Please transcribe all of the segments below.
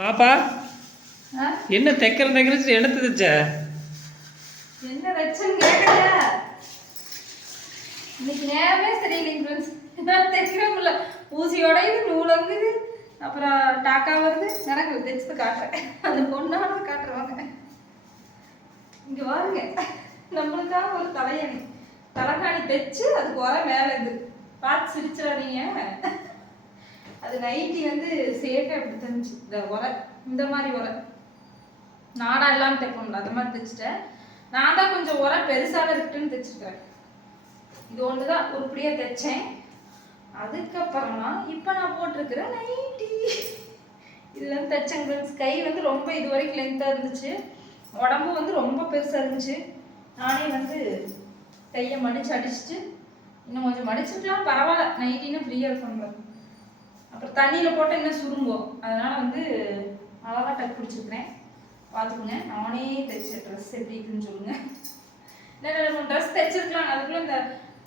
பாப்பா? என்ன தைக்கிற தைக்கிறது எடுத்து தைச்ச? என்ன வச்சுன்னு கேட்கல இன்னைக்கு நேரமே சரியில்லைங்க ஃப்ரெண்ட்ஸ் நான் தைக்கிற முடியல ஊசி உடையுது நூல் வந்துது. அப்புறம் டாக்கா வருது. எனக்கு தைச்சது காட்டுறேன். அந்த பொண்ணால காட்டுறவாங்க இங்க வாருங்க. நம்மளுக்காக ஒரு தலையணி. தலைகாணி தைச்சு அதுக்கு உர மேலே இது. பார்த்து சிரிச்சிடாதீங்க. அது நைட்டி வந்து சேட்டை அப்படி தெரிஞ்சு. இந்த உரை இந்த மாதிரி உரை. நாடா இல்லாமல் தைப்போம்ல அது மாதிரி தைச்சிட்டேன். நான் தான் கொஞ்சம் உரை பெருசாக இருக்குன்னு தைச்சிருக்கிறேன். இது ஒன்று தான் உருப்படியாக தைச்சேன். அதுக்கப்புறமா இப்போ நான் போட்டிருக்கிறேன் நைட்டி இதுலேருந்து தைச்சேன் ஃப்ரெண்ட்ஸ் கை வந்து ரொம்ப இது வரைக்கும் லென்த்தாக இருந்துச்சு. உடம்பு வந்து ரொம்ப பெருசாக இருந்துச்சு. நானே வந்து கையை மடிச்சு அடிச்சுட்டு இன்னும் கொஞ்சம் மடிச்சுக்கலாம் பரவாயில்ல நைட்டின்னு ஃப்ரீயாக இருக்கணும் அப்புறம் தண்ணியில் போட்டால் இன்னும் சுருங்கும்? அதனால் வந்து அழகாக டக் பிடிச்சிருக்கிறேன் பார்த்துக்குங்க நானே தைச்ச ட்ரெஸ் எப்படி இருக்குன்னு சொல்லுங்கள் இல்லை நம்ம ட்ரெஸ் தைச்சிருக்கலாம். அதுக்குள்ளே இந்த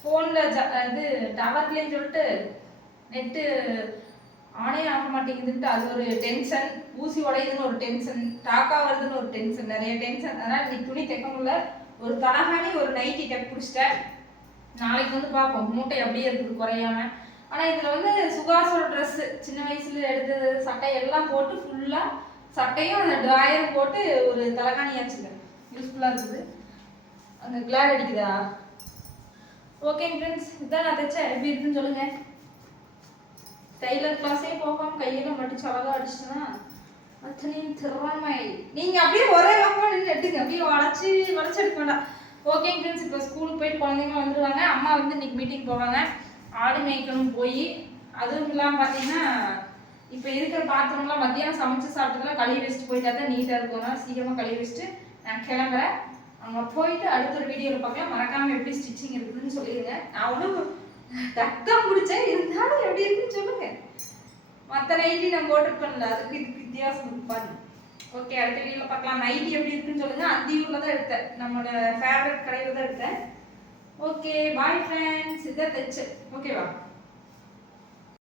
ஃபோனில் ஜ இது டவர்லேன்னு சொல்லிட்டு நெட்டு ஆனே ஆக மாட்டேங்குதுன்ட்டு அது ஒரு டென்ஷன் ஊசி உடையுதுன்னு ஒரு டென்ஷன் டாக்கா வருதுன்னு ஒரு டென்ஷன் நிறைய டென்ஷன் அதனால் இன்னைக்கு துணி தைக்க முடியல. ஒரு தலகாணி ஒரு நைட்டி டக் பிடிச்சிட்டேன். நாளைக்கு வந்து பார்ப்போம் மூட்டை அப்படியே இருக்குது குறையாம. ஆனால் இதில் வந்து சுகாசோட ட்ரெஸ்ஸு சின்ன வயசில் எடுத்தது சட்டை எல்லாம் போட்டு ஃபுல்லாக சட்டையும் அந்த ட்ராயரும் போட்டு ஒரு தலைகாணியாச்சுங்க யூஸ்ஃபுல்லாக இருக்குது. அந்த கிளாட் அடிக்குதா? ஓகே ஃப்ரெண்ட்ஸ் இதான் நான் தைச்சேன். எப்படி இருக்குன்னு சொல்லுங்கள் டைலர் கிளாஸே போகாமல் கையில் மடிச்சு அழகா அடிச்சுன்னா அத்தனையும் திறமை. நீங்கள் அப்படியே ஒரே பக்கம் நின்று எடுத்துங்க. அப்படியே வளைச்சி வளைச்சி எடுக்க வேண்டாம். ஓகே ஃப்ரெண்ட்ஸ் இப்போ ஸ்கூலுக்கு போயிட்டு குழந்தைங்க வந்துடுவாங்க அம்மா வந்து இன்னைக்கு மீட்டிங் போவாங்க. ஆடு மேய்க்கணும் போய் அதுவும் இல்லாமல் பார்த்தீங்கன்னா இப்போ இருக்கிற பாத்திரம்லாம் மத்தியானம் சமைச்சு சாப்பிட்டதெல்லாம் கழுவி வச்சுட்டு போயிட்டா தான் நீட்டாக இருக்கும். நான் சீக்கிரமாக கழுவி வச்சுட்டு நான் கிளம்புறேன். அங்கே போயிட்டு அடுத்த ஒரு வீடியோவில் பார்க்கலாம். மறக்காமல் எப்படி ஸ்டிச்சிங் இருக்குதுன்னு சொல்லிடுங்க நான் ஒன்றும் டக்கம் முடிச்சேன் இருந்தாலும் எப்படி இருக்குன்னு சொல்லுங்க. மற்ற நைட்டி நான் போட்டிருக்கோம்ல அதுக்கு இதுக்கு வித்தியாசம் இருக்கு ஓகே அடுத்த வீடியோவில் பார்க்கலாம். நைட்டி எப்படி இருக்குன்னு சொல்லுங்க. ஊரில் தான் எடுத்தேன். நம்மளோட ஃபேவரட் கடையில் தான் எடுத்தேன். ஓகே பாய் ஃப்ரெண்ட்ஸ் இதை தைச்சேன் ஓகேவா